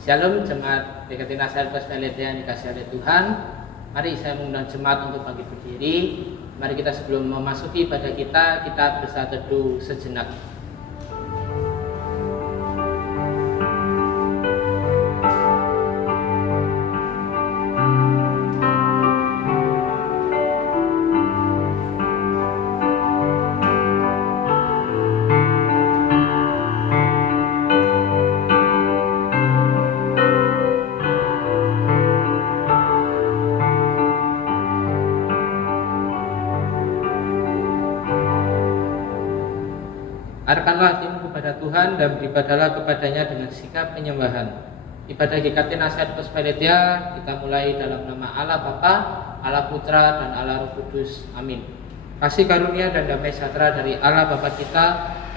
Shalom jemaat GKT Nasihat Peletia yang dikasih oleh Tuhan. Mari saya mengundang jemaat untuk bangkit berdiri. Mari kita sebelum memasuki ibadah kita bersatu teduh sejenak. Arahkanlah hatimu kepada Tuhan dan beribadahlah kepadanya dengan sikap penyembahan. Ibadah GKT Nasihat Peletia kita mulai dalam nama Allah Bapa, Allah Putra, dan Allah Roh Kudus. Amin. Kasih karunia dan damai sejahtera dari Allah Bapa kita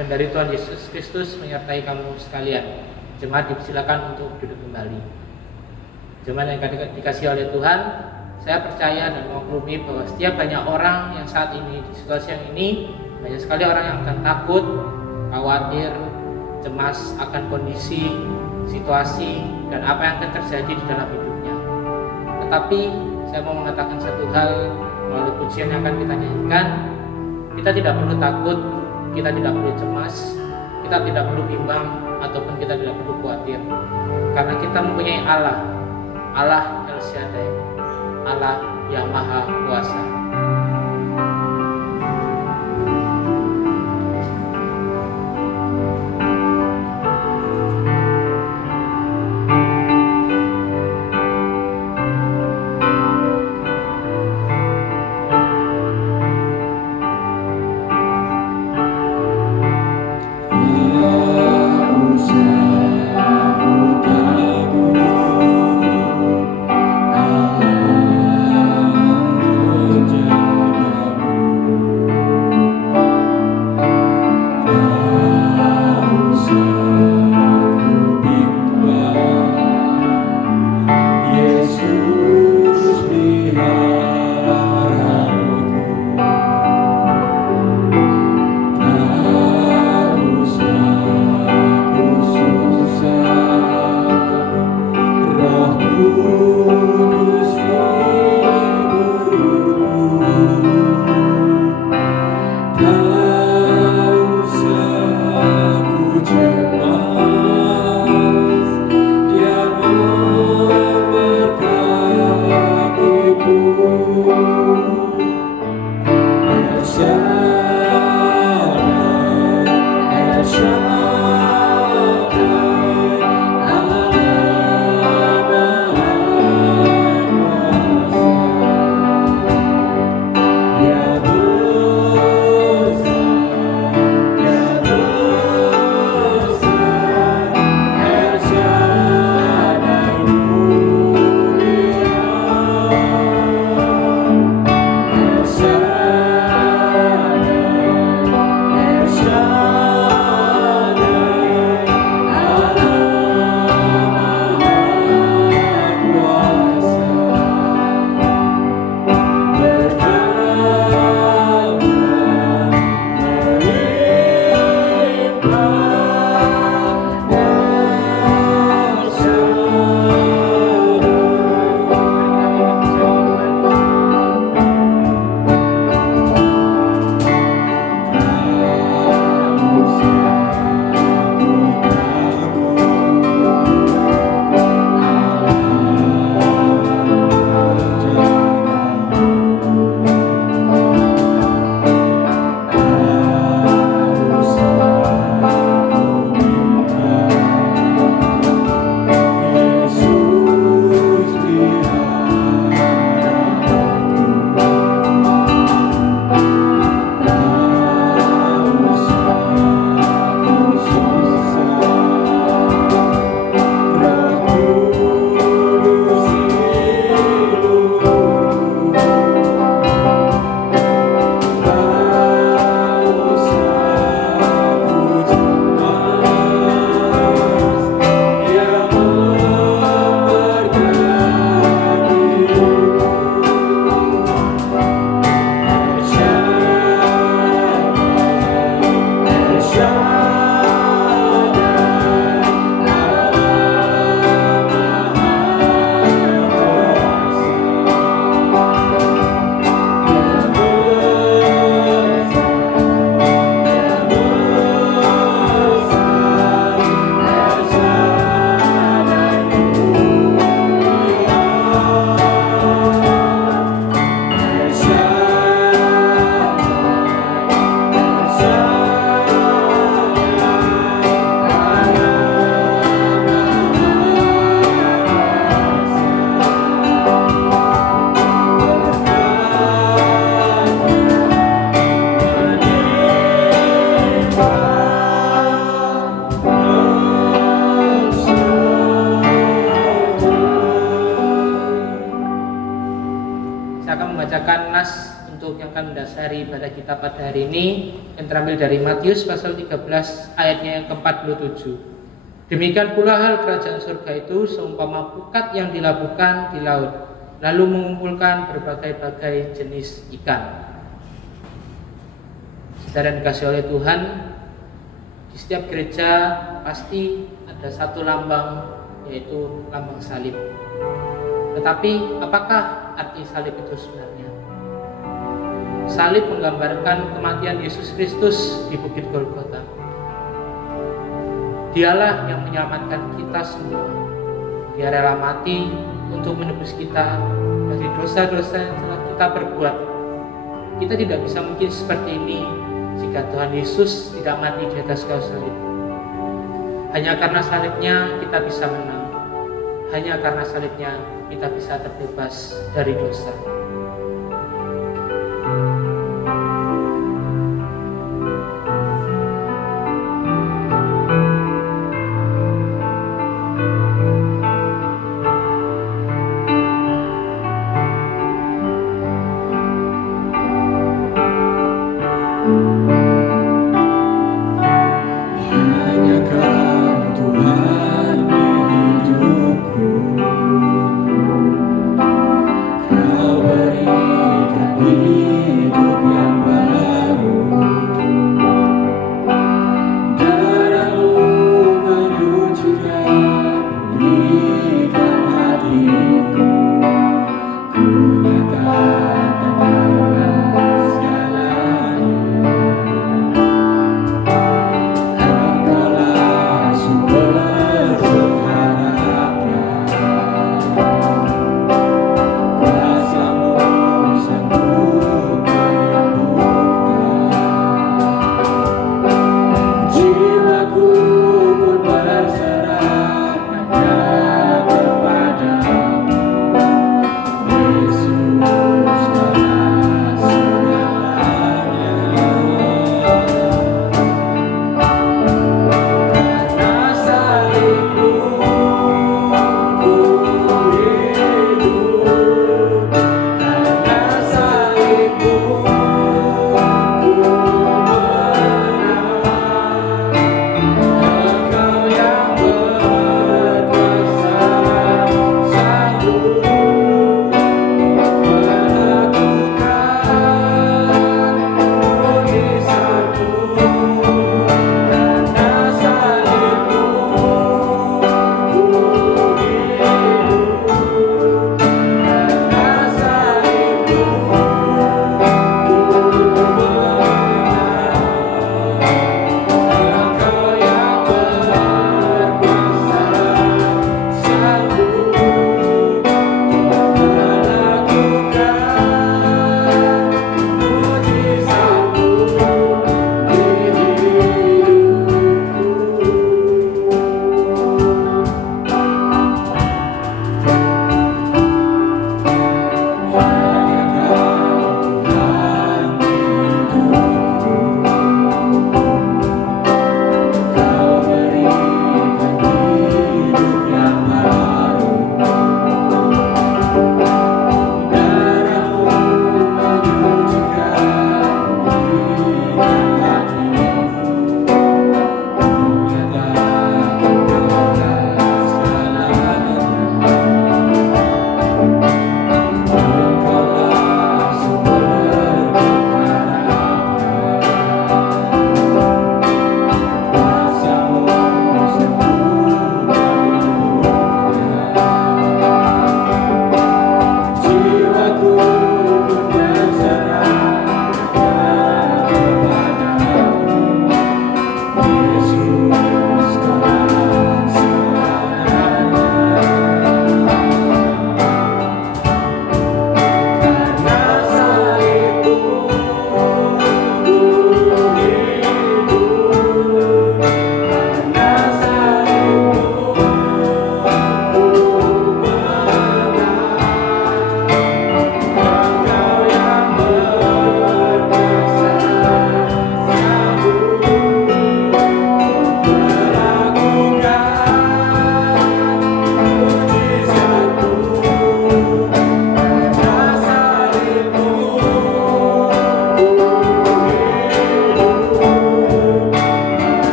dan dari Tuhan Yesus Kristus menyertai kamu sekalian. Jemaat dipersilakan untuk duduk kembali. Jemaat yang dikasih oleh Tuhan, saya percaya dan memaklumi bahwa setiap banyak orang yang saat ini di situasi yang ini, banyak sekali orang yang akan takut, khawatir, cemas akan kondisi, situasi, dan apa yang akan terjadi di dalam hidupnya. Tetapi saya mau mengatakan satu hal melalui pujian yang akan kita nyanyikan. Kita tidak perlu takut, kita tidak perlu cemas, kita tidak perlu bimbang, ataupun kita tidak perlu khawatir. Karena kita mempunyai Allah El Shaddai, Allah yang Maha Kuasa. Allah nas untuk yang akan mendasari ibadah kita pada hari ini yang terambil dari Matius pasal 13 ayatnya yang ke-47. Demikian pula hal kerajaan surga itu seumpama pukat yang dilabuhkan di laut, lalu mengumpulkan berbagai-bagai jenis ikan. Saudara yang dikasihi oleh Tuhan, di setiap gereja pasti ada satu lambang, yaitu lambang salib. Tetapi apakah arti salib itu sebenarnya? Salib menggambarkan kematian Yesus Kristus di Bukit Golgota. Dialah yang menyelamatkan kita semua. Dia rela mati untuk menebus kita dari dosa-dosa yang telah kita perbuat. Kita tidak bisa mungkin seperti ini jika Tuhan Yesus tidak mati di atas kayu salib. Hanya karena salibnya kita bisa menang. Hanya karena salibnya kita bisa terbebas dari dosa. Kau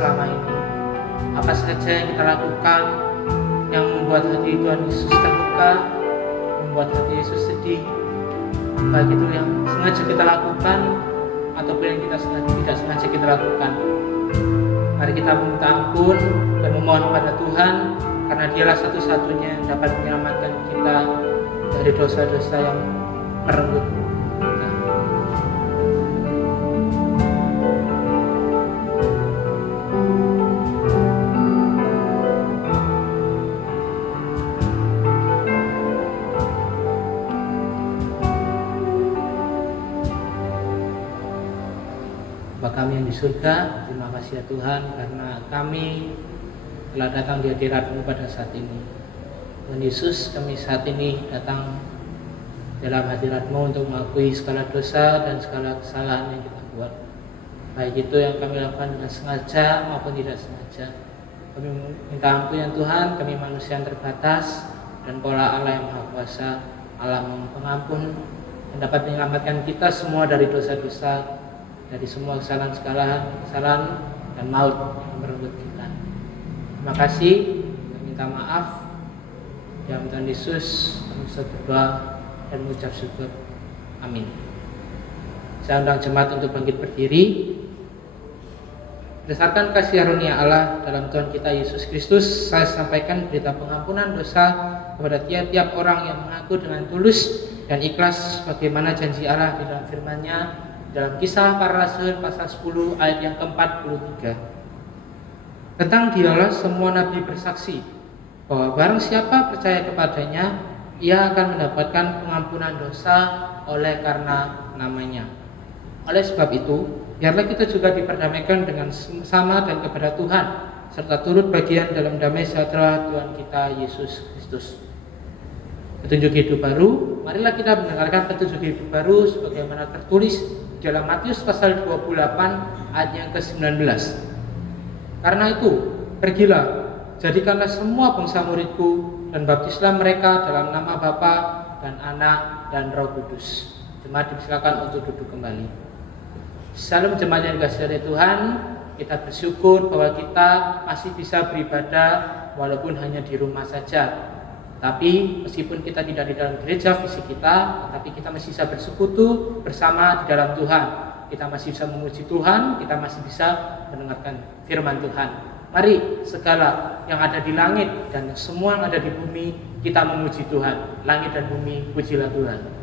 selama ini. Apa saja yang kita lakukan yang membuat hati Tuhan Yesus terluka, membuat hati Yesus sedih, baik itu yang sengaja kita lakukan ataupun yang kita tidak sengaja kita lakukan. Mari kita meminta ampun dan memohon kepada Tuhan, karena Dialah satu-satunya yang dapat menyelamatkan kita dari dosa-dosa yang merenggut kita. Bapa kami yang di surga, terima kasih ya Tuhan, karena kami telah datang di hadirat-Mu pada saat ini. Tuhan Yesus, kami saat ini datang dalam hadirat-Mu untuk mengakui segala dosa dan segala kesalahan yang kita buat, baik itu yang kami lakukan dengan sengaja maupun tidak sengaja. Kami minta ampun ya Tuhan, kami manusia yang terbatas, dan pola Allah yang Maha Kuasa, Allah pengampun, yang dapat menyelamatkan kita semua dari dosa-dosa, dari semua kesalahan dan maut yang merenggut kita. Terima kasih, kami minta maaf. Dalam Tuhan Yesus kami berdoa dan mengucap syukur. Amin. Saya undang jemaat untuk bangkit berdiri. Berdasarkan kasih karunia Allah dalam Tuhan kita Yesus Kristus, saya sampaikan berita pengampunan dosa kepada tiap-tiap orang yang mengaku dengan tulus dan ikhlas bagaimana janji Allah di dalam firman-Nya dalam Kisah Para Rasul pasal 10 ayat yang ke-43. Tentang Dialah semua nabi bersaksi bahwa barang siapa percaya kepadanya, ia akan mendapatkan pengampunan dosa oleh karena namanya. Oleh sebab itu, biarlah kita juga diperdamaikan dengan sama dan kepada Tuhan, serta turut bagian dalam damai sejahtera Tuhan kita Yesus Kristus. Petunjuk hidup baru, marilah kita mendengarkan petunjuk hidup baru sebagaimana tertulis dalam Matius pasal 28 ayat yang ke-19. Karena itu, pergilah, jadikanlah semua bangsa muridku dan baptislah mereka dalam nama Bapa dan Anak dan Roh Kudus. Jemaat dipersilakan untuk duduk kembali. Salam jemaat yang dikasihi oleh Tuhan, kita bersyukur bahwa kita masih bisa beribadah walaupun hanya di rumah saja. Tapi meskipun kita tidak di dalam gereja fisik kita, tapi kita masih bisa bersekutu bersama di dalam Tuhan. Kita masih bisa memuji Tuhan, kita masih bisa mendengarkan firman Tuhan. Mari segala yang ada di langit dan semua yang ada di bumi, kita memuji Tuhan. Langit dan bumi, pujilah Tuhan.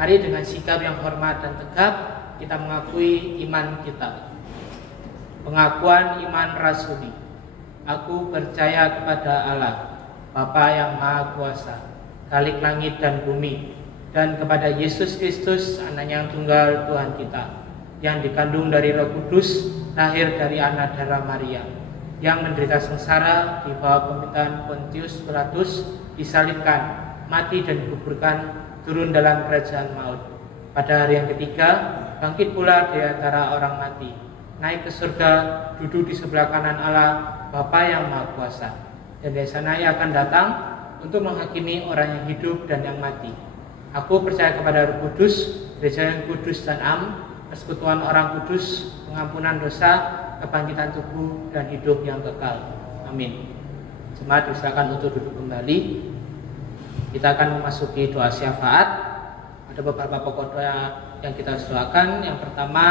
Mari dengan sikap yang hormat dan tegap kita mengakui iman kita. Pengakuan iman rasuli. Aku percaya kepada Allah, Bapa yang Maha Kuasa, Khalik langit dan bumi, dan kepada Yesus Kristus, Anaknya yang tunggal Tuhan kita, yang dikandung dari Roh Kudus, lahir dari anak darah Maria, yang menderita sengsara di bawah pemerintahan Pontius Pilatus, disalibkan, mati dan dikuburkan, turun dalam kerajaan maut. Pada hari yang ketiga, bangkit pula di antara orang mati, naik ke surga, duduk di sebelah kanan Allah, Bapa yang Maha Kuasa. Dan dari sana Ia akan datang untuk menghakimi orang yang hidup dan yang mati. Aku percaya kepada Roh Kudus, gereja yang kudus dan am, persekutuan orang kudus, pengampunan dosa, kebangkitan tubuh, dan hidup yang kekal. Amin. Jemaat disilakan untuk duduk kembali. Kita akan memasuki doa syafaat. Ada beberapa pokok doa yang kita doakan. Yang pertama,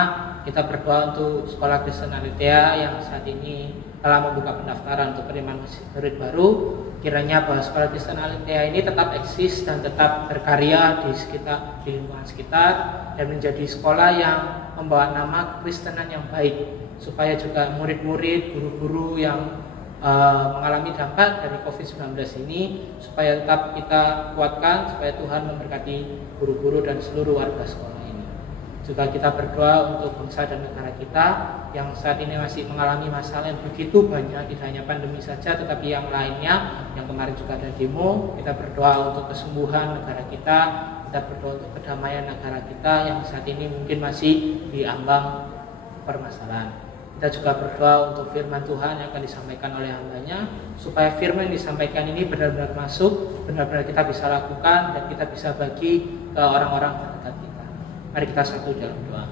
kita berdoa untuk Sekolah Kristen Aletheia yang saat ini telah membuka pendaftaran untuk penerimaan murid baru. Kiranya bahwa Sekolah Kristen Aletheia ini tetap eksis dan tetap berkarya di lingkungan sekitar, dan menjadi sekolah yang membawa nama Kristenan yang baik, supaya juga murid-murid, guru-guru yang mengalami dampak dari COVID-19 ini, supaya tetap kita kuatkan, supaya Tuhan memberkati guru-guru dan seluruh warga sekolah ini. Juga kita berdoa untuk bangsa dan negara kita yang saat ini masih mengalami masalah yang begitu banyak, tidak hanya pandemi saja tetapi yang lainnya, yang kemarin juga ada demo. Kita berdoa untuk kesembuhan negara kita, kita berdoa untuk kedamaian negara kita yang saat ini mungkin masih diambang permasalahan. Kita juga berdoa untuk firman Tuhan yang akan disampaikan oleh hamba-Nya, supaya firman yang disampaikan ini benar-benar masuk, benar-benar kita bisa lakukan, dan kita bisa bagi ke orang-orang terdekat kita. Mari kita satu dalam doa.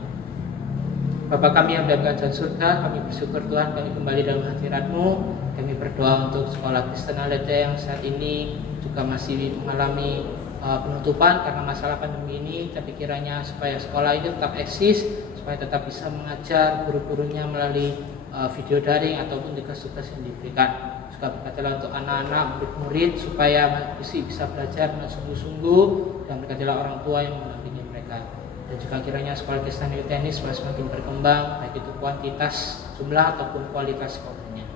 Bapa kami yang dalam kerajaan surga, kami bersyukur Tuhan kami kembali dalam hadirat-Mu. Kami berdoa untuk Sekolah Kristen Aletheia yang saat ini juga masih mengalami penutupan karena masalah pandemi ini, tapi kiranya supaya sekolah ini tetap eksis, supaya tetap bisa mengajar guru-gurunya melalui video daring ataupun tugas-tugas yang diberikan. Juga berkatilah untuk anak-anak, murid-murid, supaya bisa belajar dengan sungguh-sungguh, dan berkatilah orang tua yang mendampingi mereka. Dan juga kiranya Sekolah Kristen Aletheia ini semakin berkembang, baik itu kuantitas jumlah ataupun kualitas sekolahnya.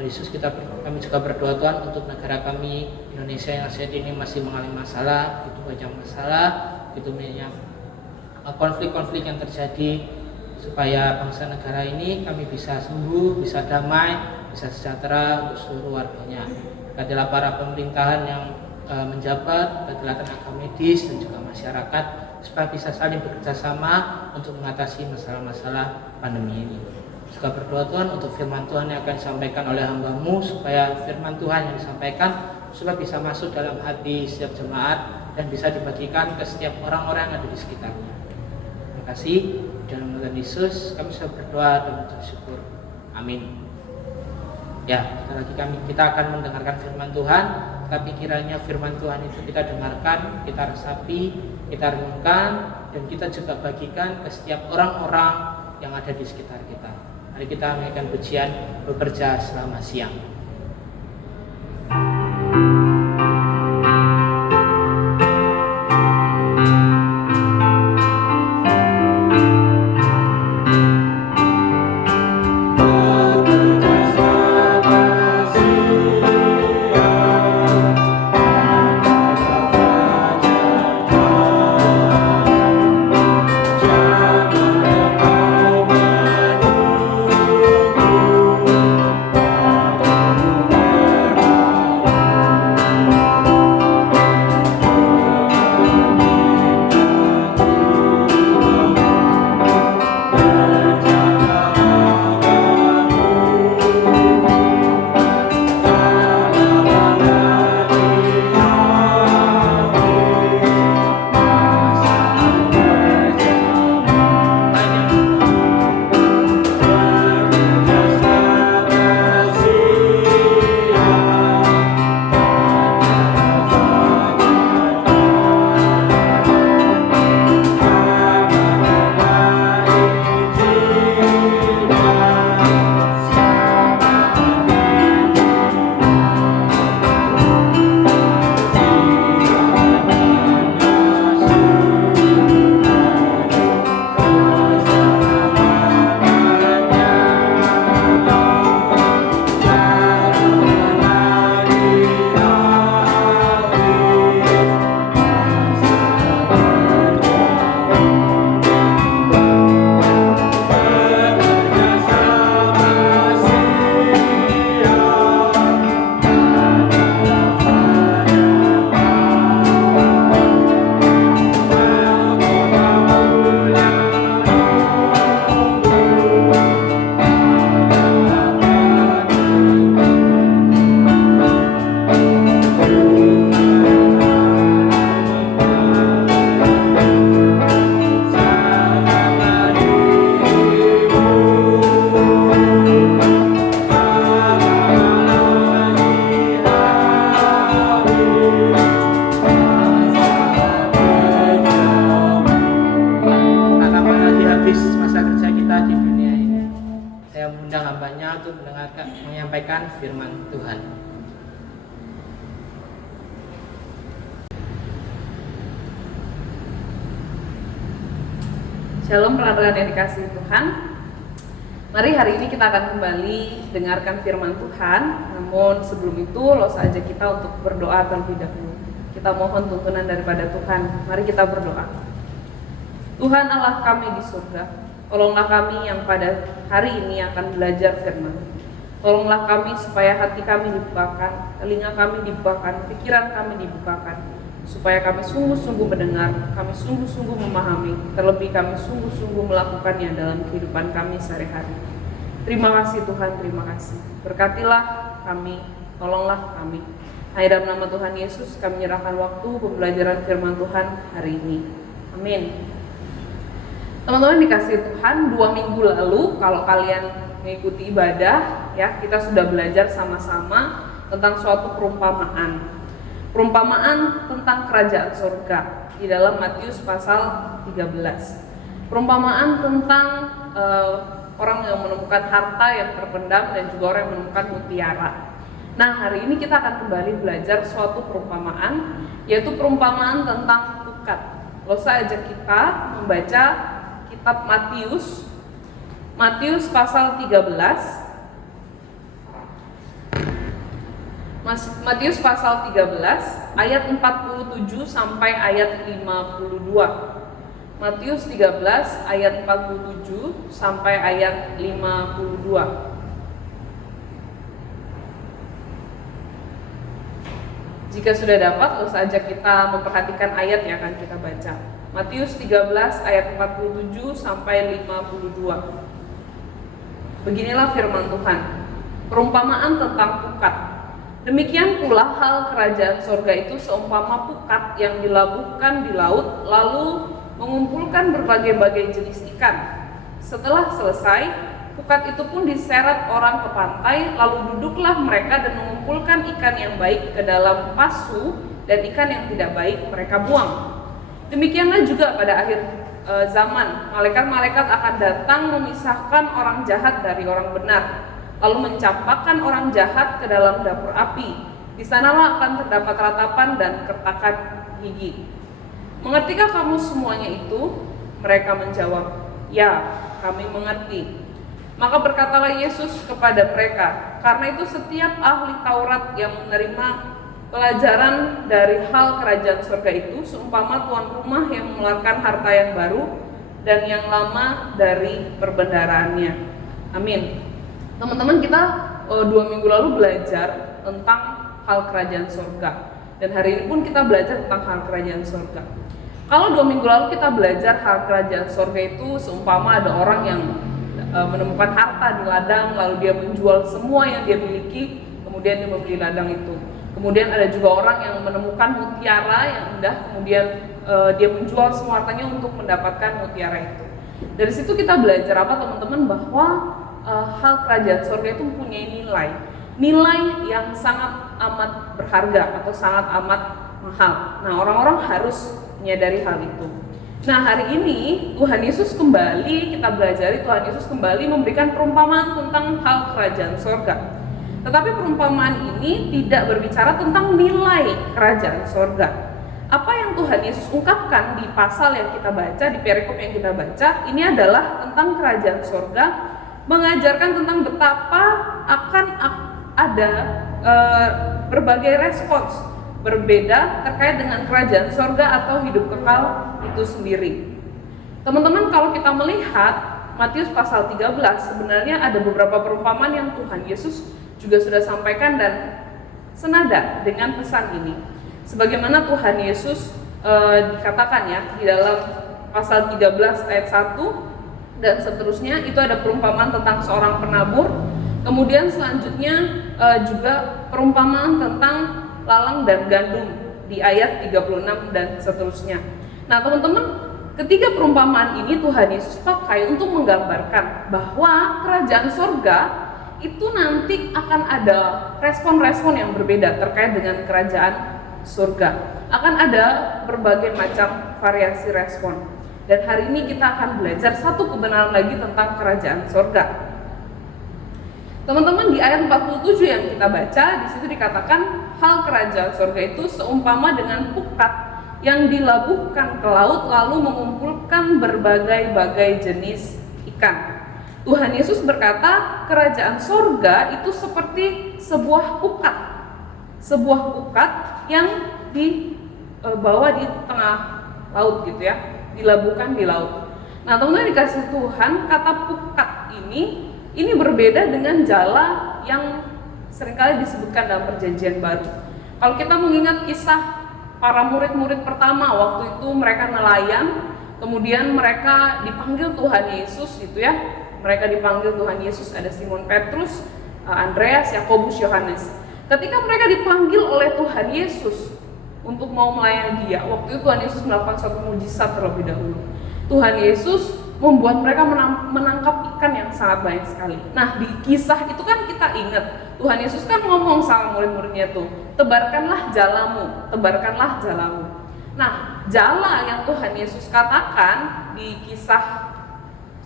Yesus, kami juga berdoa Tuhan untuk negara kami Indonesia yang saat ini masih mengalami masalah, itu banyak masalah, itu banyak konflik-konflik yang terjadi, supaya bangsa negara ini kami bisa sembuh, bisa damai, bisa sejahtera untuk seluruh warganya. Berkatilah para pemerintahan yang menjabat, berkatilah tenaga medis dan juga masyarakat, supaya bisa saling bekerja sama untuk mengatasi masalah-masalah pandemi ini. Juga berdoa Tuhan untuk firman Tuhan yang akan disampaikan oleh hamba-Mu, supaya firman Tuhan yang disampaikan supaya bisa masuk dalam hati setiap jemaat dan bisa dibagikan ke setiap orang-orang yang ada di sekitarnya. Terima kasih. Dalam nama Yesus kami sudah berdoa dan bersyukur. Amin. Ya, kita akan mendengarkan firman Tuhan, tapi kiranya firman Tuhan itu kita dengarkan, kita resapi, kita renungkan, dan kita juga bagikan ke setiap orang-orang yang ada di sekitar kita. Mari kita menyanyikan pujian Bekerja Selama Siang. mendengarkan firman Tuhan. Shalom rekan-rekan yang dikasihi Tuhan. Mari hari ini kita akan kembali dengarkan firman Tuhan. Namun sebelum itu losa aja kita untuk berdoa terlebih dahulu. Kita mohon tuntunan daripada Tuhan. Mari kita berdoa. Tuhan Allah kami di surga, tolonglah kami yang pada hari ini akan belajar firman. Tolonglah kami supaya hati kami dibukakan, telinga kami dibukakan, pikiran kami dibukakan, supaya kami sungguh-sungguh mendengar, kami sungguh-sungguh memahami, terlebih kami sungguh-sungguh melakukannya dalam kehidupan kami sehari-hari. Terima kasih Tuhan, terima kasih. Berkatilah kami, tolonglah kami. Hanya dalam nama Tuhan Yesus kami menyerahkan waktu pembelajaran firman Tuhan hari ini. Amin. Teman-teman dikasih Tuhan, 2 minggu lalu kalau kalian mengikuti ibadah ya, kita sudah belajar sama-sama tentang suatu perumpamaan tentang kerajaan surga di dalam Matius pasal 13. Perumpamaan tentang orang yang menemukan harta yang terpendam dan juga orang yang menemukan mutiara. Nah, hari ini kita akan kembali belajar suatu perumpamaan, yaitu perumpamaan tentang pukat. Losa ajak kita membaca kitab Matius pasal 13. Matius pasal 13 ayat 47 sampai ayat 52. Matius 13 ayat 47 sampai ayat 52. Jika sudah dapat, terus saja kita memperhatikan ayat yang akan kita baca. Matius 13 ayat 47 sampai 52. Beginilah firman Tuhan. Perumpamaan tentang pukat. Demikian pula hal kerajaan sorga itu seumpama pukat yang dilabuhkan di laut, lalu mengumpulkan berbagai-bagai jenis ikan. Setelah selesai, pukat itu pun diseret orang ke pantai, lalu duduklah mereka dan mengumpulkan ikan yang baik ke dalam pasu, dan ikan yang tidak baik mereka buang. Demikianlah juga pada akhir zaman, malaikat-malaikat akan datang memisahkan orang jahat dari orang benar, lalu mencampakkan orang jahat ke dalam dapur api. Di sanalah akan terdapat ratapan dan kertakan gigi. Mengertikah kamu semuanya itu? Mereka menjawab, ya, kami mengerti. Maka berkatalah Yesus kepada mereka, karena itu setiap ahli Taurat yang menerima pelajaran dari hal kerajaan surga itu seumpama tuan rumah yang mengeluarkan harta yang baru dan yang lama dari perbendaharaannya. Amin. Teman-teman, kita 2 minggu lalu belajar tentang hal kerajaan surga, dan hari ini pun kita belajar tentang hal kerajaan surga. Kalau 2 minggu lalu kita belajar hal kerajaan surga itu seumpama ada orang yang menemukan harta di ladang, lalu dia menjual semua yang dia miliki, kemudian dia membeli ladang itu. Kemudian ada juga orang yang menemukan mutiara yang indah, kemudian dia menjual semua hartanya untuk mendapatkan mutiara itu. Dari situ kita belajar apa teman-teman? Bahwa hal kerajaan surga itu mempunyai nilai yang sangat amat berharga atau sangat amat mahal. Nah, orang-orang harus menyadari hal itu. Nah, hari ini Tuhan Yesus kembali kita belajari, Tuhan Yesus kembali memberikan perumpamaan tentang hal kerajaan surga. Tetapi perumpamaan ini tidak berbicara tentang nilai kerajaan surga. Apa yang Tuhan Yesus ungkapkan di pasal yang kita baca, di perikop yang kita baca, ini adalah tentang kerajaan surga, mengajarkan tentang betapa akan ada berbagai respons berbeda terkait dengan kerajaan surga atau hidup kekal itu sendiri. Teman-teman, kalau kita melihat Matius pasal 13, sebenarnya ada beberapa perumpamaan yang Tuhan Yesus juga sudah sampaikan dan senada dengan pesan ini. Sebagaimana Tuhan Yesus dikatakan ya di dalam pasal 13 ayat 1 dan seterusnya, itu ada perumpamaan tentang seorang penabur. Kemudian selanjutnya juga perumpamaan tentang lalang dan gandum di ayat 36 dan seterusnya. Nah teman-teman, ketiga perumpamaan ini Tuhan Yesus pakai untuk menggambarkan bahwa kerajaan surga itu nanti akan ada respon-respon yang berbeda terkait dengan kerajaan surga. Akan ada berbagai macam variasi respon. Dan hari ini kita akan belajar satu kebenaran lagi tentang kerajaan surga. Teman-teman, di ayat 47 yang kita baca, di situ dikatakan hal kerajaan surga itu seumpama dengan pukat yang dilabuhkan ke laut lalu mengumpulkan berbagai-bagai jenis ikan. Tuhan Yesus berkata, kerajaan surga itu seperti sebuah pukat yang dibawa di tengah laut gitu ya, dilabuhkan di laut. Nah, teman-teman dikasih Tuhan, kata pukat ini berbeda dengan jala yang seringkali disebutkan dalam Perjanjian Baru. Kalau kita mengingat kisah para murid-murid pertama, waktu itu mereka nelayan, kemudian mereka dipanggil Tuhan Yesus gitu ya. Mereka dipanggil Tuhan Yesus, ada Simon Petrus, Andreas, Yakobus, Yohanes. Ketika mereka dipanggil oleh Tuhan Yesus untuk mau melayani Dia, waktu itu Tuhan Yesus melakukan suatu mujizat terlebih dahulu. Tuhan Yesus membuat mereka menangkap ikan yang sangat banyak sekali. Nah, di kisah itu kan kita ingat, Tuhan Yesus kan ngomong sama murid-muridnya tuh, tebarkanlah jalamu, tebarkanlah jalamu. Nah, jala yang Tuhan Yesus katakan di kisah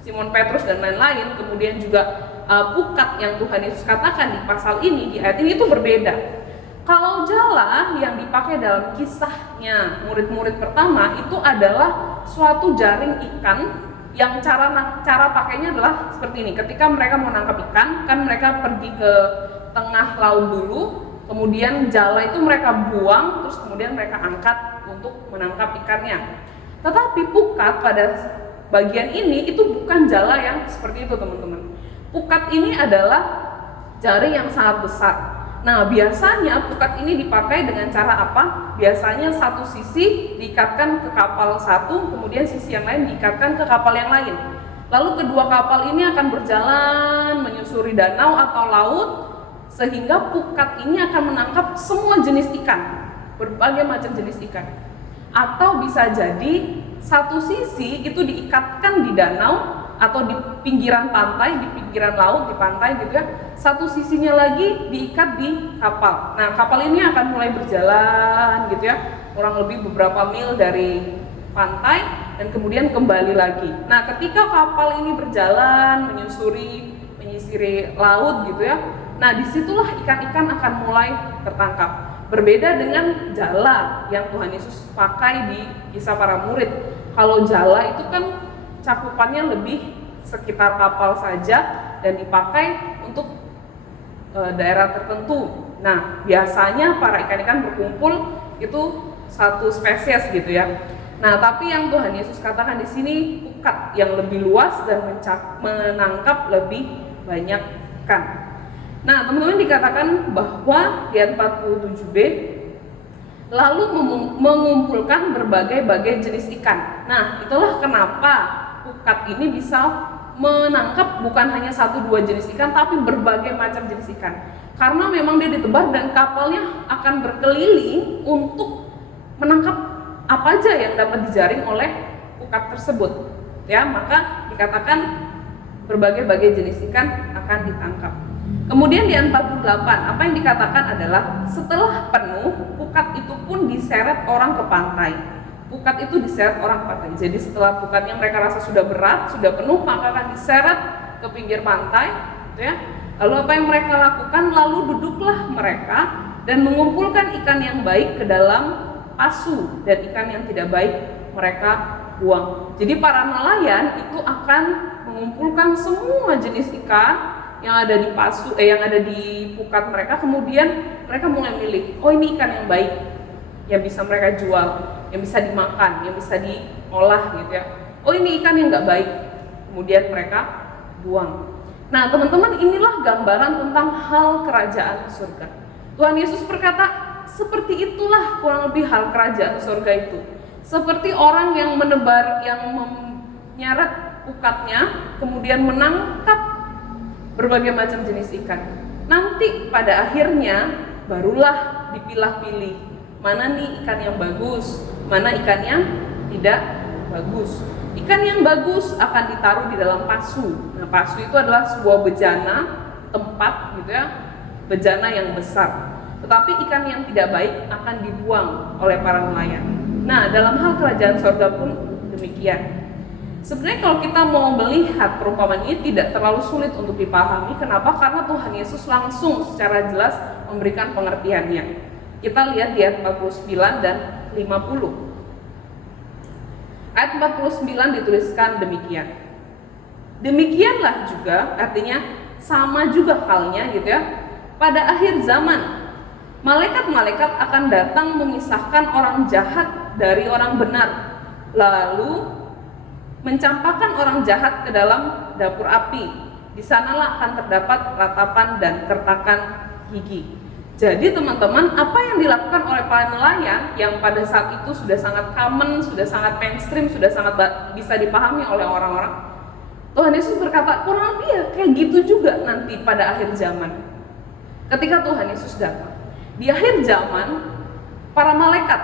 Simon Petrus dan lain-lain, kemudian juga pukat yang Tuhan Yesus katakan di pasal ini, di ayat ini itu berbeda. Kalau jala yang dipakai dalam kisahnya murid-murid pertama itu adalah suatu jaring ikan yang cara pakainya adalah seperti ini. Ketika mereka mau nangkap ikan, kan mereka pergi ke tengah laut dulu, kemudian jala itu mereka buang, terus kemudian mereka angkat untuk menangkap ikannya. Tetapi pukat pada bagian ini itu bukan jala yang seperti itu, teman-teman. Pukat ini adalah jaring yang sangat besar. Nah, biasanya pukat ini dipakai dengan cara apa? Biasanya satu sisi diikatkan ke kapal satu, kemudian sisi yang lain diikatkan ke kapal yang lain. Lalu kedua kapal ini akan berjalan menyusuri danau atau laut, sehingga pukat ini akan menangkap semua jenis ikan, berbagai macam jenis ikan. Atau bisa jadi satu sisi itu diikatkan di danau atau di pinggiran pantai, di pinggiran laut, di pantai gitu ya. Satu sisinya lagi diikat di kapal. Nah, kapal ini akan mulai berjalan gitu ya, kurang lebih beberapa mil dari pantai dan kemudian kembali lagi. Nah, ketika kapal ini berjalan menyisiri laut gitu ya. Nah, disitulah ikan-ikan akan mulai tertangkap. Berbeda dengan jala yang Tuhan Yesus pakai di kisah para murid. Kalau jala itu kan cakupannya lebih sekitar kapal saja dan dipakai untuk daerah tertentu. Nah, biasanya para ikan-ikan berkumpul itu satu spesies gitu ya. Nah, tapi yang Tuhan Yesus katakan di sini pukat yang lebih luas dan menangkap lebih banyak ikan. Nah, teman-teman dikatakan bahwa di ayat 47b lalu mengumpulkan berbagai-bagai jenis ikan. Nah, itulah kenapa pukat ini bisa menangkap bukan hanya 1-2 jenis ikan, tapi berbagai macam jenis ikan. Karena memang dia ditebar dan kapalnya akan berkeliling untuk menangkap apa aja yang dapat dijaring oleh pukat tersebut. Ya, maka dikatakan berbagai-bagai jenis ikan akan ditangkap. Kemudian di ayat 48, apa yang dikatakan adalah setelah penuh, pukat itu pun diseret orang ke pantai. Pukat itu diseret orang ke pantai. Jadi setelah pukatnya mereka rasa sudah berat, sudah penuh, maka akan diseret ke pinggir pantai, gitu ya. Lalu apa yang mereka lakukan? Lalu duduklah mereka dan mengumpulkan ikan yang baik ke dalam pasu, dan ikan yang tidak baik mereka buang. Jadi para nelayan itu akan mengumpulkan semua jenis ikan yang ada di pasu, yang ada di pukat mereka, kemudian mereka mulai milih, oh ini ikan yang baik, yang bisa mereka jual, yang bisa dimakan, yang bisa diolah gitu ya. Oh ini ikan yang nggak baik, kemudian mereka buang. Nah, teman-teman, inilah gambaran tentang hal kerajaan surga. Tuhan Yesus berkata, seperti itulah kurang lebih hal kerajaan surga itu. Seperti orang yang menebar, yang menyeret pukatnya, kemudian menangkap berbagai macam jenis ikan. Nanti pada akhirnya barulah dipilah-pilih, mana nih ikan yang bagus, mana ikan yang tidak bagus. Ikan yang bagus akan ditaruh di dalam pasu. Nah, pasu itu adalah sebuah bejana, tempat gitu ya, bejana yang besar. Tetapi ikan yang tidak baik akan dibuang oleh para nelayan. Nah, dalam hal kerajaan surga pun demikian. Sebenarnya kalau kita mau melihat perumpamaan ini tidak terlalu sulit untuk dipahami. Kenapa? Karena Tuhan Yesus langsung secara jelas memberikan pengertiannya. Kita lihat di ayat 49 dan 50. Ayat 49 dituliskan demikian. Demikianlah juga, artinya sama juga halnya gitu ya. Pada akhir zaman, malaikat-malaikat akan datang memisahkan orang jahat dari orang benar, lalu mencampakkan orang jahat ke dalam dapur api. Di sanalah akan terdapat ratapan dan kertakan gigi. Jadi teman-teman, apa yang dilakukan oleh para nelayan yang pada saat itu sudah sangat common, sudah sangat mainstream, sudah sangat bisa dipahami oleh orang-orang, Tuhan Yesus berkata, kurang lebih ya kayak gitu juga nanti pada akhir zaman. Ketika Tuhan Yesus datang, di akhir zaman, para malaikat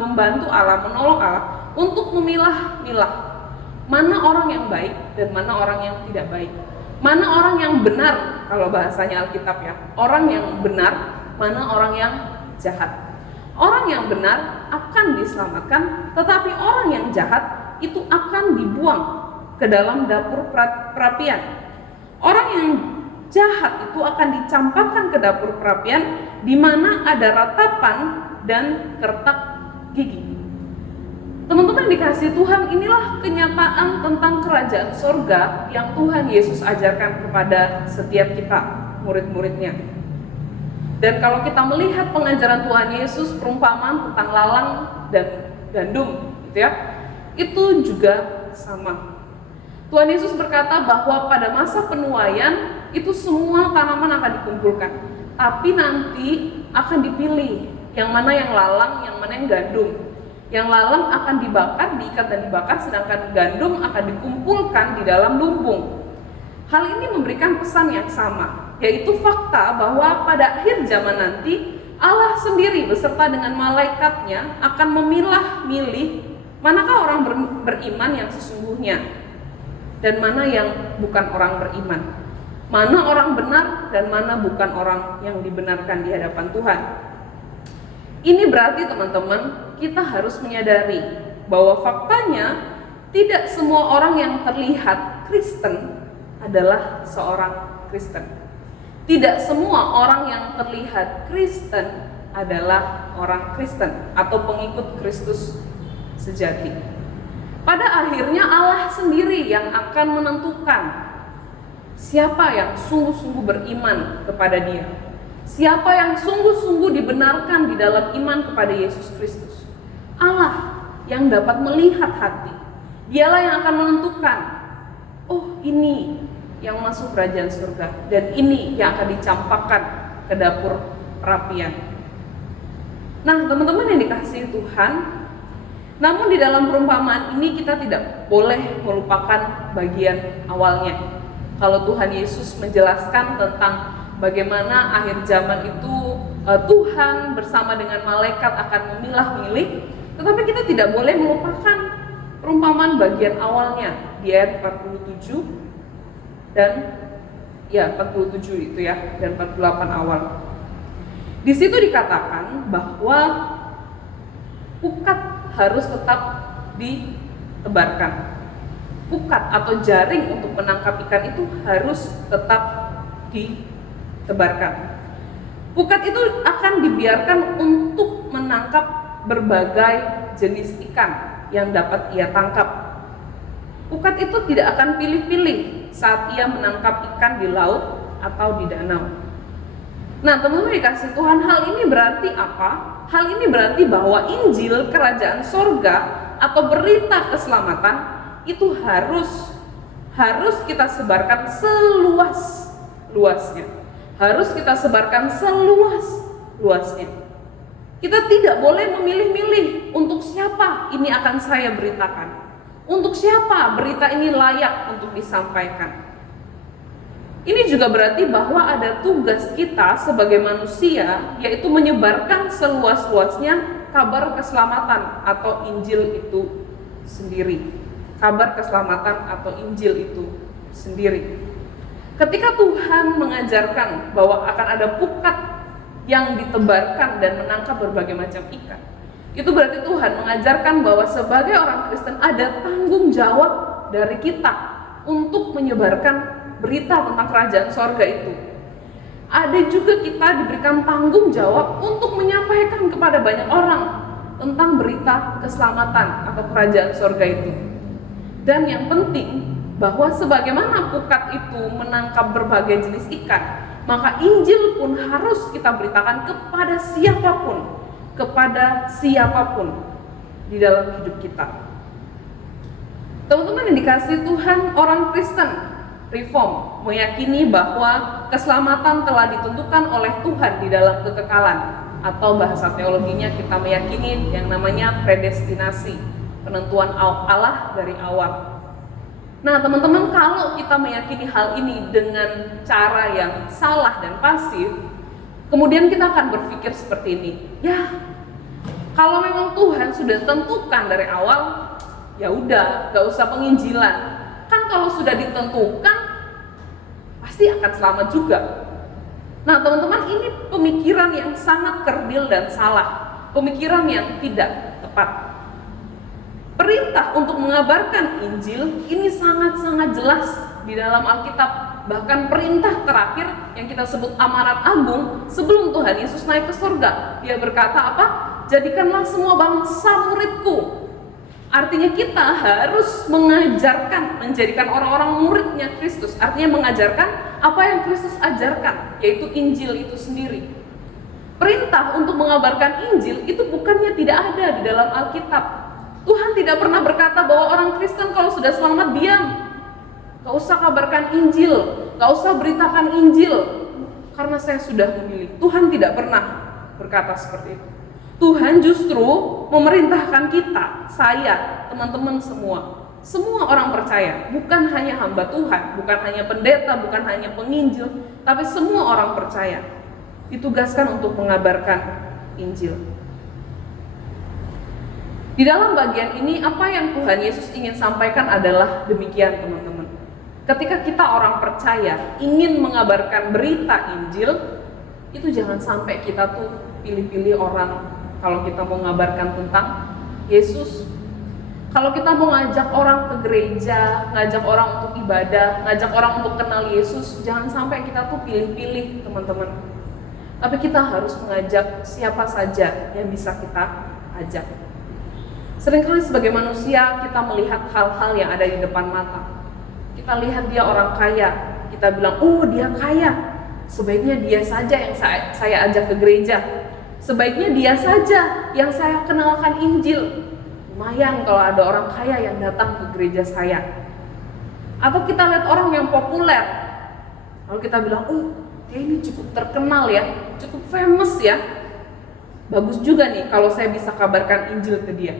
membantu Allah, menolong Allah untuk memilah-milah mana orang yang baik dan mana orang yang tidak baik, mana orang yang benar, kalau bahasanya Alkitab ya, orang yang benar, mana orang yang jahat. Orang yang benar akan diselamatkan, tetapi orang yang jahat itu akan dibuang ke dalam dapur perapian. Orang yang jahat itu akan dicampakkan ke dapur perapian, di mana ada ratapan dan kertak gigi. Teman-teman dikasih Tuhan, inilah kenyataan tentang kerajaan sorga yang Tuhan Yesus ajarkan kepada setiap kita, murid-muridnya. Dan kalau kita melihat pengajaran Tuhan Yesus, perumpamaan tentang lalang dan gandum, gitu ya, itu juga sama. Tuhan Yesus berkata bahwa pada masa penuaian itu semua tanaman akan dikumpulkan, tapi nanti akan dipilih yang mana yang lalang, yang mana yang gandum. Yang lalang akan dibakar, diikat dan dibakar, sedangkan gandum akan dikumpulkan di dalam lumbung. Hal ini memberikan pesan yang sama, yaitu fakta bahwa pada akhir zaman nanti Allah sendiri beserta dengan malaikatnya akan memilah-milih manakah orang beriman yang sesungguhnya dan mana yang bukan orang beriman, mana orang benar dan mana bukan orang yang dibenarkan di hadapan Tuhan. Ini berarti teman-teman, kita harus menyadari bahwa faktanya tidak semua orang yang terlihat Kristen adalah seorang Kristen. Tidak semua orang yang terlihat Kristen adalah orang Kristen atau pengikut Kristus sejati. Pada akhirnya Allah sendiri yang akan menentukan siapa yang sungguh-sungguh beriman kepada Dia. Siapa yang sungguh-sungguh dibenarkan di dalam iman kepada Yesus Kristus. Allah yang dapat melihat hati. Dialah yang akan menentukan, oh ini yang masuk kerajaan surga, dan ini yang akan dicampakkan ke dapur perapian. Nah teman-teman yang dikasihi Tuhan, namun di dalam perumpamaan ini kita tidak boleh melupakan bagian awalnya. Kalau Tuhan Yesus menjelaskan tentang bagaimana akhir zaman itu Tuhan bersama dengan malaikat akan memilah-milih, tetapi kita tidak boleh melupakan perumpamaan bagian awalnya di ayat 47 dan 47 itu ya, dan 48 awal. Di situ dikatakan bahwa pukat harus tetap ditebarkan. Pukat atau jaring untuk menangkap ikan itu harus tetap ditebarkan. Pukat itu akan dibiarkan untuk menangkap berbagai jenis ikan yang dapat ia tangkap. Pukat itu tidak akan pilih-pilih saat ia menangkap ikan di laut atau di danau. Nah teman-teman dikasih Tuhan, hal ini berarti apa? Hal ini berarti bahwa Injil Kerajaan Sorga atau berita keselamatan itu harus kita sebarkan seluas-luasnya. Harus kita sebarkan seluas-luasnya. Kita tidak boleh memilih-milih untuk siapa ini akan saya beritakan. Untuk siapa berita ini layak untuk disampaikan. Ini juga berarti bahwa ada tugas kita sebagai manusia, yaitu menyebarkan seluas-luasnya kabar keselamatan atau Injil itu sendiri. Kabar keselamatan atau Injil itu sendiri. Ketika Tuhan mengajarkan bahwa akan ada pukat yang ditebarkan dan menangkap berbagai macam ikan, Itu berarti Tuhan mengajarkan bahwa sebagai orang Kristen ada tanggung jawab dari kita untuk menyebarkan berita tentang kerajaan sorga itu. Ada juga kita diberikan tanggung jawab untuk menyampaikan kepada banyak orang tentang berita keselamatan atau kerajaan sorga itu. Dan yang penting, bahwa sebagaimana pukat itu menangkap berbagai jenis ikan, maka Injil pun harus kita beritakan kepada siapapun di dalam hidup kita. Teman-teman yang dikasihi Tuhan, orang Kristen Reform meyakini bahwa keselamatan telah ditentukan oleh Tuhan di dalam kekekalan, atau bahasa teologinya kita meyakini yang namanya predestinasi, penentuan Allah dari awal. Nah teman-teman, kalau kita meyakini hal ini dengan cara yang salah dan pasif, kemudian kita akan berpikir seperti ini, ya kalau memang Tuhan sudah tentukan dari awal, ya udah, gak usah penginjilan. Kan kalau sudah ditentukan, pasti akan selamat juga. Nah teman-teman, ini pemikiran yang sangat kerdil dan salah, pemikiran yang tidak tepat. Perintah untuk mengabarkan Injil ini sangat-sangat jelas di dalam Alkitab. Bahkan perintah terakhir yang kita sebut amanat agung sebelum Tuhan Yesus naik ke surga, Dia berkata apa? Jadikanlah semua bangsa muridku. Artinya kita harus mengajarkan, menjadikan orang-orang muridnya Kristus. Artinya mengajarkan apa yang Kristus ajarkan, yaitu Injil itu sendiri. Perintah untuk mengabarkan Injil itu bukannya tidak ada di dalam Alkitab. Tuhan tidak pernah berkata bahwa orang Kristen kalau sudah selamat diam, gak usah kabarkan Injil, gak usah beritakan Injil, karena saya sudah memilih. Tuhan tidak pernah berkata seperti itu. Tuhan justru memerintahkan kita, saya, teman-teman semua orang percaya, bukan hanya hamba Tuhan, bukan hanya pendeta, bukan hanya penginjil, tapi semua orang percaya ditugaskan untuk mengabarkan Injil. Di dalam bagian ini, apa yang Tuhan Yesus ingin sampaikan adalah demikian teman-teman. Ketika kita orang percaya ingin mengabarkan berita Injil, itu jangan sampai kita tuh pilih-pilih orang. Kalau kita mau mengabarkan tentang Yesus, kalau kita mau ngajak orang ke gereja, ngajak orang untuk ibadah, ngajak orang untuk kenal Yesus, jangan sampai kita tuh pilih-pilih teman-teman. Tapi kita harus mengajak siapa saja yang bisa kita ajak. Seringkali sebagai manusia kita melihat hal-hal yang ada di depan mata. Kita lihat dia orang kaya, kita bilang, oh dia kaya, sebaiknya dia saja yang saya ajak ke gereja. Sebaiknya dia saja yang saya kenalkan Injil. Lumayan kalau ada orang kaya yang datang ke gereja saya. Atau kita lihat orang yang populer, lalu kita bilang, oh dia ini cukup terkenal ya, cukup famous ya. Bagus juga nih kalau saya bisa kabarkan Injil ke dia.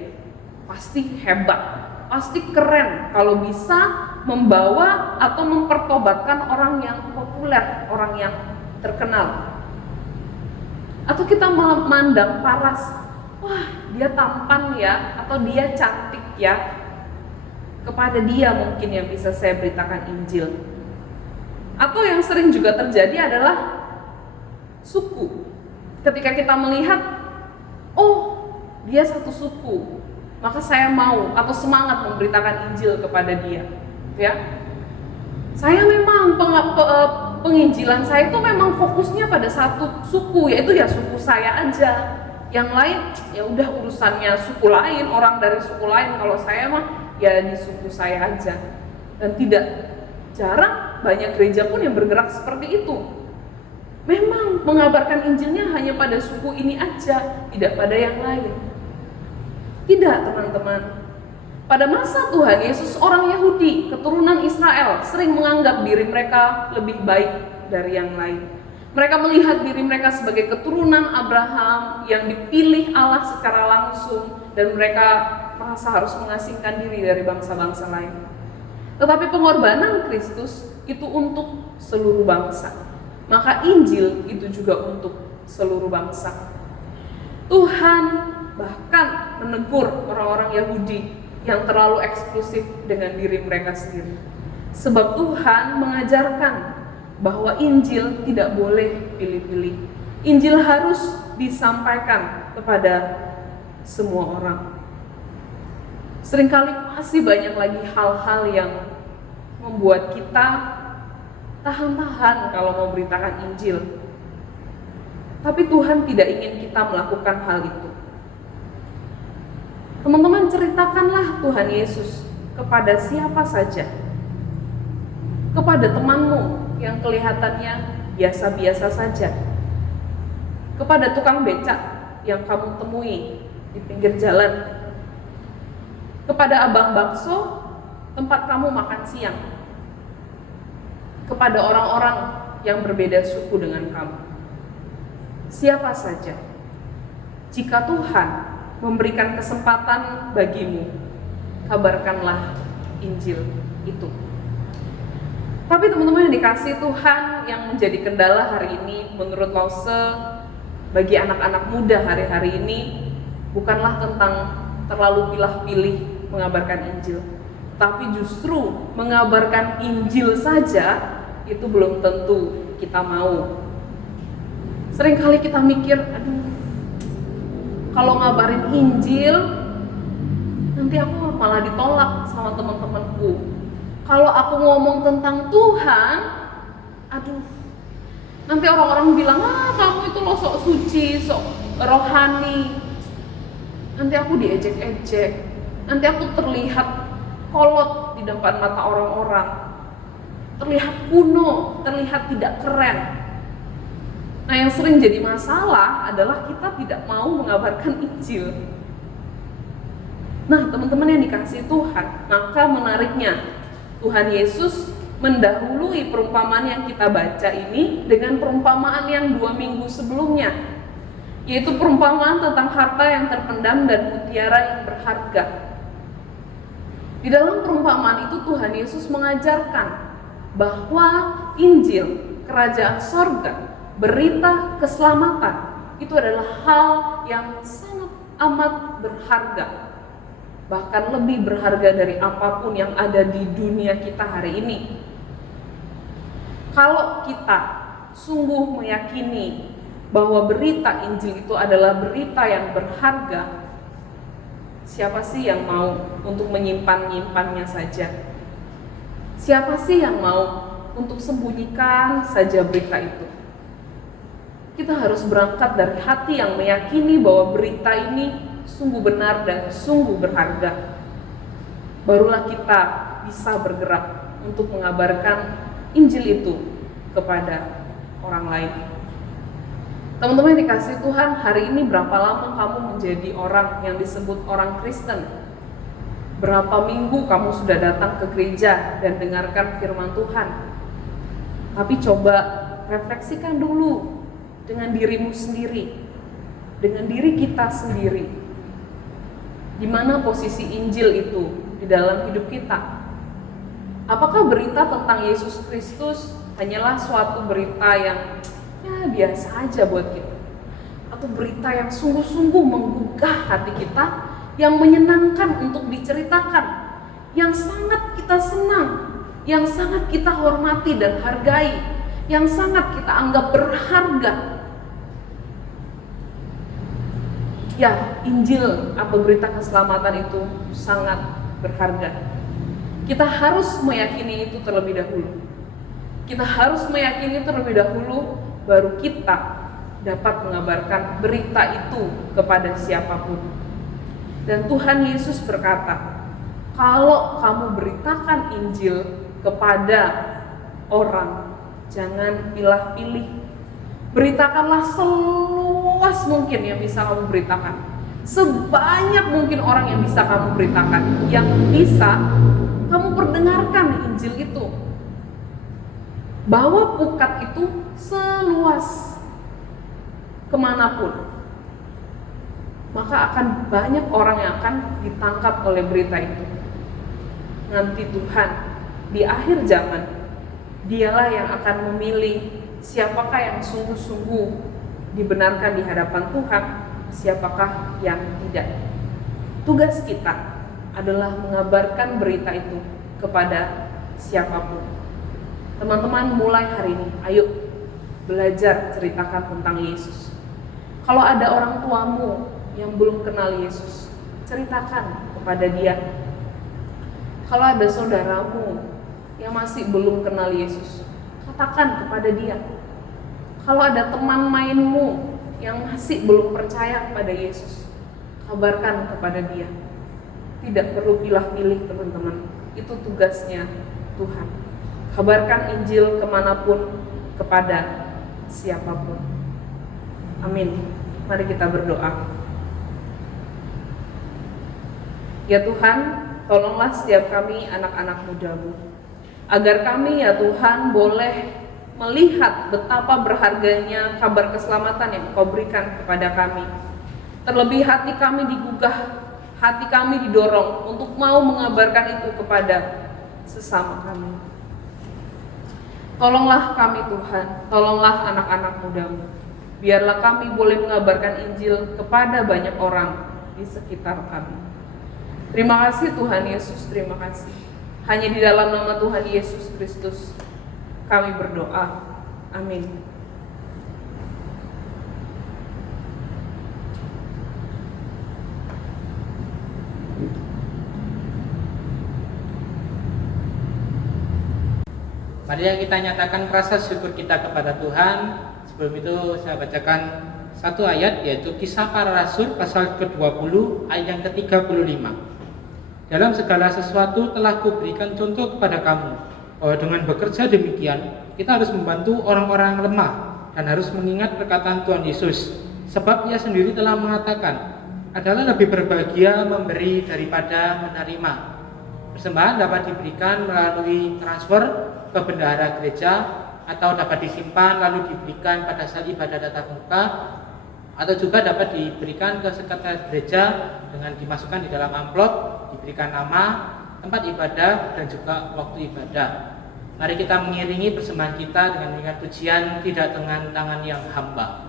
Pasti hebat, pasti keren kalau bisa membawa atau mempertobatkan orang yang populer, orang yang terkenal. Atau kita memandang paras, wah dia tampan ya, atau dia cantik ya, kepada dia mungkin yang bisa saya beritakan Injil. Atau yang sering juga terjadi adalah suku. Ketika kita melihat, oh dia satu suku, maka saya mau atau semangat memberitakan Injil kepada dia, ya. Saya memang penginjilan saya itu memang fokusnya pada satu suku, yaitu ya suku saya aja. Yang lain ya udah urusannya suku lain, orang dari suku lain. Kalau saya mah ya di suku saya aja. Dan tidak jarang banyak gereja pun yang bergerak seperti itu. Memang mengabarkan Injilnya hanya pada suku ini aja, tidak pada yang lain. Tidak teman-teman. Pada masa Tuhan Yesus, orang Yahudi, keturunan Israel, sering menganggap diri mereka lebih baik dari yang lain. Mereka melihat diri mereka sebagai keturunan Abraham yang dipilih Allah secara langsung, dan mereka merasa harus mengasingkan diri dari bangsa-bangsa lain. Tetapi pengorbanan Kristus itu untuk seluruh bangsa. Maka Injil itu juga untuk seluruh bangsa. Tuhan bahkan menegur orang-orang Yahudi yang terlalu eksklusif dengan diri mereka sendiri. Sebab Tuhan mengajarkan bahwa Injil tidak boleh pilih-pilih. Injil harus disampaikan kepada semua orang. Seringkali masih banyak lagi hal-hal yang membuat kita tahan-tahan kalau mau beritakan Injil. Tapi Tuhan tidak ingin kita melakukan hal itu. Teman-teman, ceritakanlah Tuhan Yesus kepada siapa saja. Kepada temanmu yang kelihatannya biasa-biasa saja. Kepada tukang becak yang kamu temui di pinggir jalan. Kepada abang bakso tempat kamu makan siang. Kepada orang-orang yang berbeda suku dengan kamu. Siapa saja. Jika Tuhan memberikan kesempatan bagimu, kabarkanlah Injil itu. Tapi teman-teman yang dikasih Tuhan, yang menjadi kendala hari ini menurut Lause bagi anak-anak muda hari-hari ini bukanlah tentang terlalu pilih-pilih mengabarkan Injil, tapi justru mengabarkan Injil saja itu belum tentu kita mau. Seringkali kita mikir, aduh, kalau ngabarin Injil nanti aku malah ditolak sama teman-temanku. Kalau aku ngomong tentang Tuhan, aduh, nanti orang-orang bilang, kamu itu lo sok suci, sok rohani. Nanti aku diejek-ejek. Nanti aku terlihat kolot di depan mata orang-orang. Terlihat kuno, terlihat tidak keren. Nah, yang sering jadi masalah adalah kita tidak mau mengabarkan Injil. Nah, teman-teman yang dikasihi Tuhan, maka menariknya Tuhan Yesus mendahului perumpamaan yang kita baca ini dengan perumpamaan yang 2 minggu sebelumnya, yaitu perumpamaan tentang harta yang terpendam dan mutiara yang berharga. Di dalam perumpamaan itu Tuhan Yesus mengajarkan bahwa Injil, kerajaan sorga, berita keselamatan itu adalah hal yang sangat amat berharga, bahkan lebih berharga dari apapun yang ada di dunia kita hari ini. Kalau kita sungguh meyakini bahwa berita Injil itu adalah berita yang berharga, siapa sih yang mau untuk menyimpan-nyimpannya saja? Siapa sih yang mau untuk sembunyikan saja berita itu? Kita harus berangkat dari hati yang meyakini bahwa berita ini sungguh benar dan sungguh berharga. Barulah kita bisa bergerak untuk mengabarkan Injil itu kepada orang lain. Teman-teman yang dikasihi Tuhan, hari ini berapa lama kamu menjadi orang yang disebut orang Kristen? Berapa minggu kamu sudah datang ke gereja dan dengarkan firman Tuhan? Tapi coba refleksikan dulu dengan dirimu sendiri, dengan diri kita sendiri. Di mana posisi Injil itu di dalam hidup kita? Apakah berita tentang Yesus Kristus hanyalah suatu berita yang biasa aja buat kita, atau berita yang sungguh-sungguh menggugah hati kita, yang menyenangkan untuk diceritakan, yang sangat kita senang, yang sangat kita hormati dan hargai, yang sangat kita anggap berharga? Ya, Injil atau berita keselamatan itu sangat berharga. Kita harus meyakini itu terlebih dahulu. Kita harus meyakini terlebih dahulu, baru kita dapat mengabarkan berita itu kepada siapapun. Dan Tuhan Yesus berkata, kalau kamu beritakan Injil kepada orang, jangan pilih-pilih. Beritakanlah seluas mungkin yang bisa kamu beritakan. Sebanyak mungkin orang yang bisa kamu beritakan, yang bisa kamu perdengarkan Injil itu. Bawa pukat itu seluas kemanapun, maka akan banyak orang yang akan ditangkap oleh berita itu. Nanti Tuhan di akhir zaman, dialah yang akan memilih siapakah yang sungguh-sungguh dibenarkan di hadapan Tuhan, siapakah yang tidak. Tugas kita adalah mengabarkan berita itu kepada siapapun. Teman-teman, mulai hari ini, ayo belajar ceritakan tentang Yesus. Kalau ada orang tuamu yang belum kenal Yesus, ceritakan kepada dia. Kalau ada saudaramu yang masih belum kenal Yesus, katakan kepada dia. Kalau ada teman mainmu yang masih belum percaya kepada Yesus, kabarkan kepada dia. Tidak perlu pilih-pilih teman-teman, itu tugasnya Tuhan. Kabarkan Injil kemanapun, kepada siapapun. Amin. Mari kita berdoa. Ya Tuhan, tolonglah setiap kami anak-anak muda-Mu, agar kami ya Tuhan boleh melihat betapa berharganya kabar keselamatan yang Engkau berikan kepada kami. Terlebih hati kami digugah, hati kami didorong untuk mau mengabarkan itu kepada sesama kami. Tolonglah kami Tuhan, tolonglah anak-anak muda-Mu. Biarlah kami boleh mengabarkan Injil kepada banyak orang di sekitar kami. Terima kasih Tuhan Yesus, terima kasih. Hanya di dalam nama Tuhan Yesus Kristus kami berdoa. Amin. Mari kita nyatakan rasa syukur kita kepada Tuhan. Sebelum itu saya bacakan satu ayat, yaitu Kisah Para Rasul pasal ke-20 ayat yang ke-35. Dalam segala sesuatu telah kuberikan contoh kepada kamu, bahwa dengan bekerja demikian kita harus membantu orang-orang yang lemah dan harus mengingat perkataan Tuhan Yesus, sebab Ia sendiri telah mengatakan, adalah lebih berbahagia memberi daripada menerima. Persembahan dapat diberikan melalui transfer ke bendahara gereja, atau dapat disimpan lalu diberikan pada saat ibadah tatap muka, atau juga dapat diberikan ke sekretaris gereja dengan dimasukkan di dalam amplop, diberikan nama, tempat ibadah, dan juga waktu ibadah. Mari kita mengiringi persembahan kita dengan mengingat pujian tidak dengan tangan yang hamba.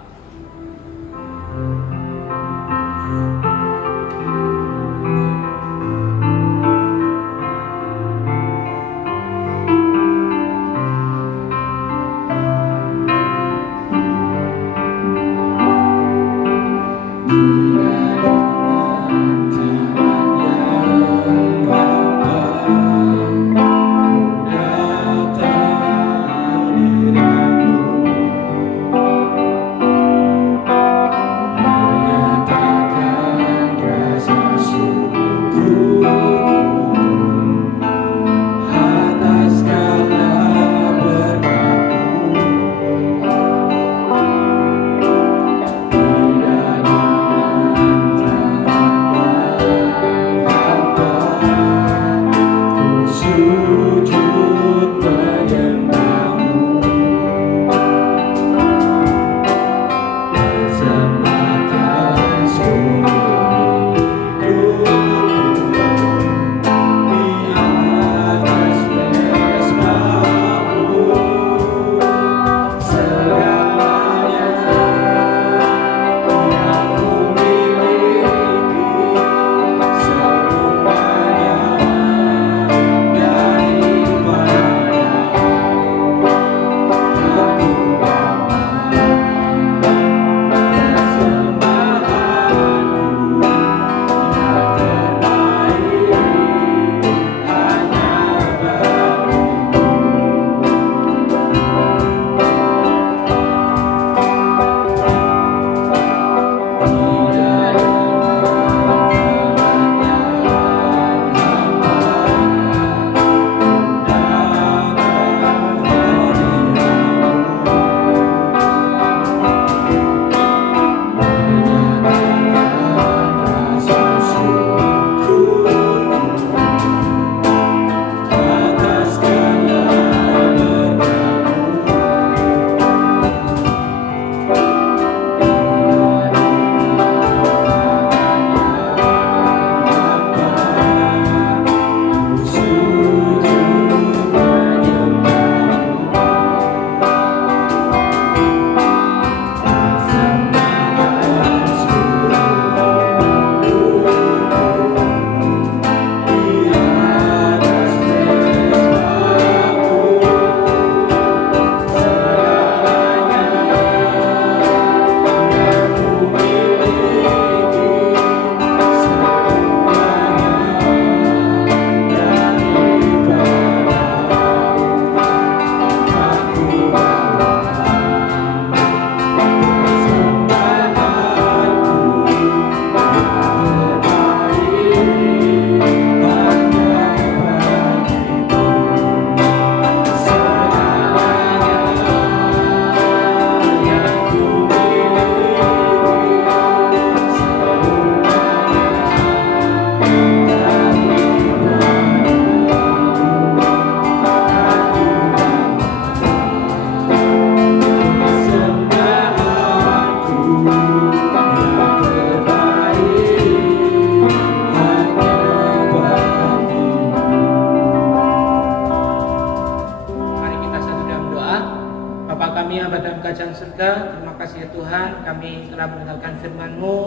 kami telah mendengarkan firman-Mu,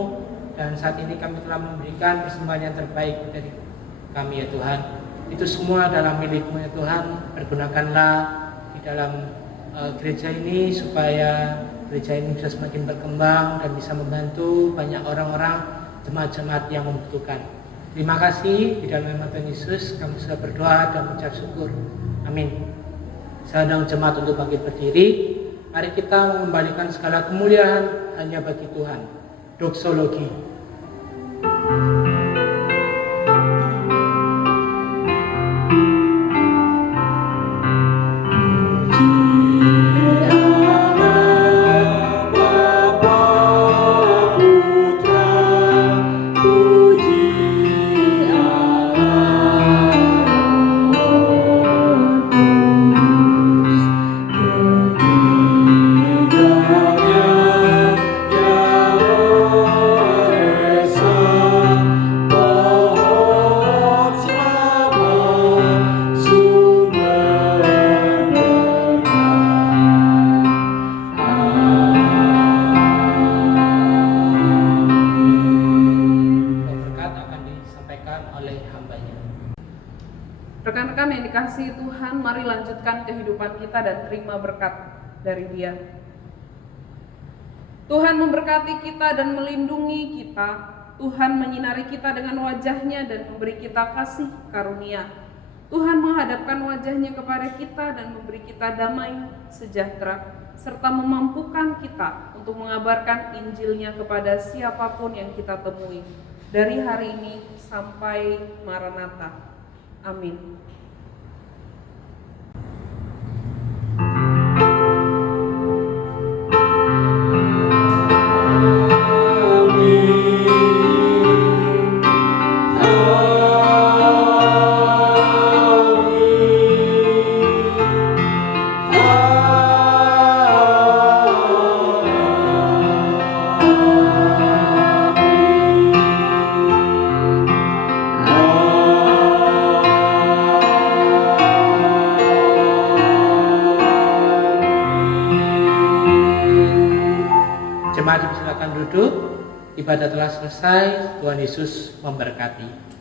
dan saat ini kami telah memberikan persembahan yang terbaik dari kami ya Tuhan. Itu semua adalah milik-Mu ya Tuhan. Pergunakanlah di dalam gereja ini supaya gereja ini bisa semakin berkembang dan bisa membantu banyak orang-orang, jemaat-jemaat yang membutuhkan. Terima kasih, di dalam nama Tuhan Yesus kami sudah berdoa dan mengucap syukur. Amin. Saya undang jemaat untuk bangkit berdiri. Mari kita mengembalikan segala kemuliaan hanya bagi Tuhan. Doksologi. Rekan-rekan yang dikasihi Tuhan, mari lanjutkan kehidupan kita dan terima berkat dari Dia. Tuhan memberkati kita dan melindungi kita. Tuhan menyinari kita dengan wajah-Nya dan memberi kita kasih karunia. Tuhan menghadapkan wajah-Nya kepada kita dan memberi kita damai sejahtera, serta memampukan kita untuk mengabarkan Injil-Nya kepada siapapun yang kita temui, dari hari ini sampai Maranatha. Amin. Jemaat silakan duduk. Ibadah telah selesai. Tuhan Yesus memberkati.